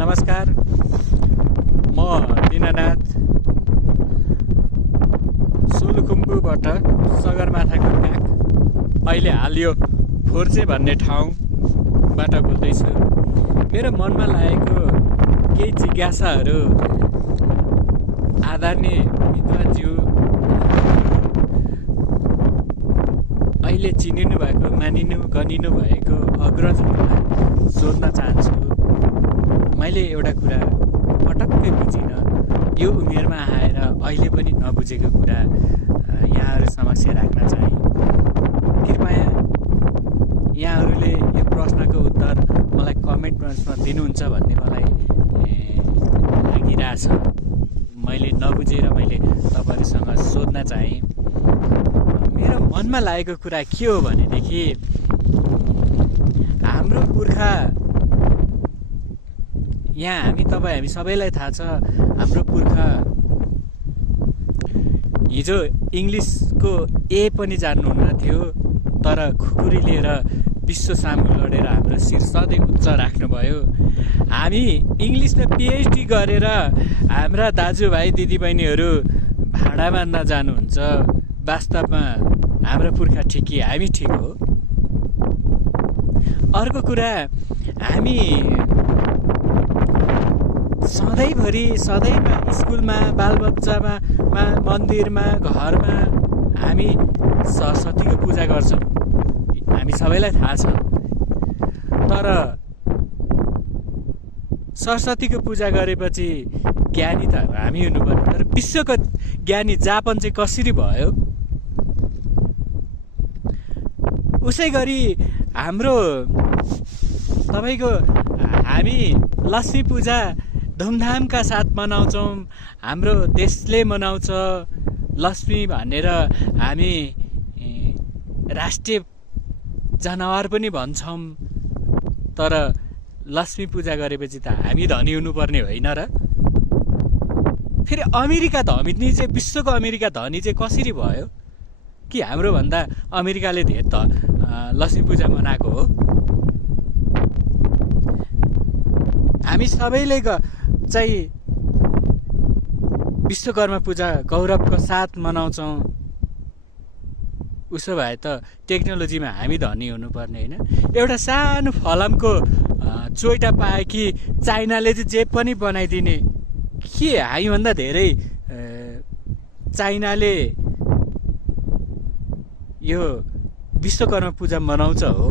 नमस्कार, म दिनानाथ सोलुखुम्बुबाट सगरमाथाको काख अहिले हालियो फोर्चे भन्ने ठाउँबाट बोल्दैछु। मेरो मनमा लागेको केही जिज्ञासाहरू आदरणीय विद्वानज्यू अहिले चिनिनु भएको, गनिनु भएको अग्रजहरूलाई सोध्न चाहन्छु। मैले एउटा कुरा पटक्कै बुझिनँ, यो उमेरमा आएर अहिले पनि नबुझेको कुरा यहाँहरू समक्ष राख्न चाहे। कृपया यहाँहरूले यो प्रश्नको उत्तर मलाई कमेन्ट बक्समा दिनुहुन्छ भन्ने मलाई लागिरहेछ। मैले नबुझेर मैले तपाईँहरूसँग सोध्न चाहेँ। मेरो मनमा लागेको कुरा के हो भनेदेखि, हाम्रो पुर्खा यहाँ हामी सबैलाई थाहा छ, हाम्रो पुर्खा हिजो इङ्ग्लिसको ए पनि जान्नुहुन्न थियो, तर खुकुरी लिएर विश्व सामु लडेर हाम्रो शिर सधैँ उच्च राख्नुभयो। हामी इङ्ग्लिसमा पिएचडी गरेर हाम्रा दाजुभाइ दिदीबहिनीहरू भाडामा नजानुहुन्छ। वास्तवमा हाम्रो पुर्खा ठिक कि हामी ठिक हो? अर्को कुरा, हामी सधैँमा स्कुलमा, बालबच्चामा, मन्दिरमा, घरमा हामी सरस्वतीको पूजा गर्छौँ, हामी सबैलाई थाहा छ। तर सरस्वतीको पूजा गरेपछि ज्ञानी त हामी हुनुपर्ने, तर विश्वको ज्ञानी जापान चाहिँ कसरी भयो? उसै गरी हाम्रो हामी लक्ष्मी पूजा धुमधामका साथ मनाउँछौँ। हाम्रो देशले मनाउँछ लक्ष्मी भनेर, हामी राष्ट्रिय जनावर पनि भन्छौँ। तर लक्ष्मी पूजा गरेपछि त हामी धनी हुनुपर्ने होइन र? फेरि अमेरिका धनी चाहिँ, विश्वको अमेरिका धनी चाहिँ कसरी भयो? कि हाम्रो भन्दा अमेरिकाले धेर त लक्ष्मी पूजा मनाएको हो? हामी सबैले चाहिँ विश्वकर्मा पूजा गौरवको साथ मनाउँछौँ। उसो भए त टेक्नोलोजीमा हामी धनी हुनुपर्ने होइन? एउटा सानो फलामको चोइटा पाए कि चाइनाले चाहिँ जे पनि बनाइदिने, के हामीभन्दा धेरै चाइनाले यो विश्वकर्मा पूजा मनाउँछ हो?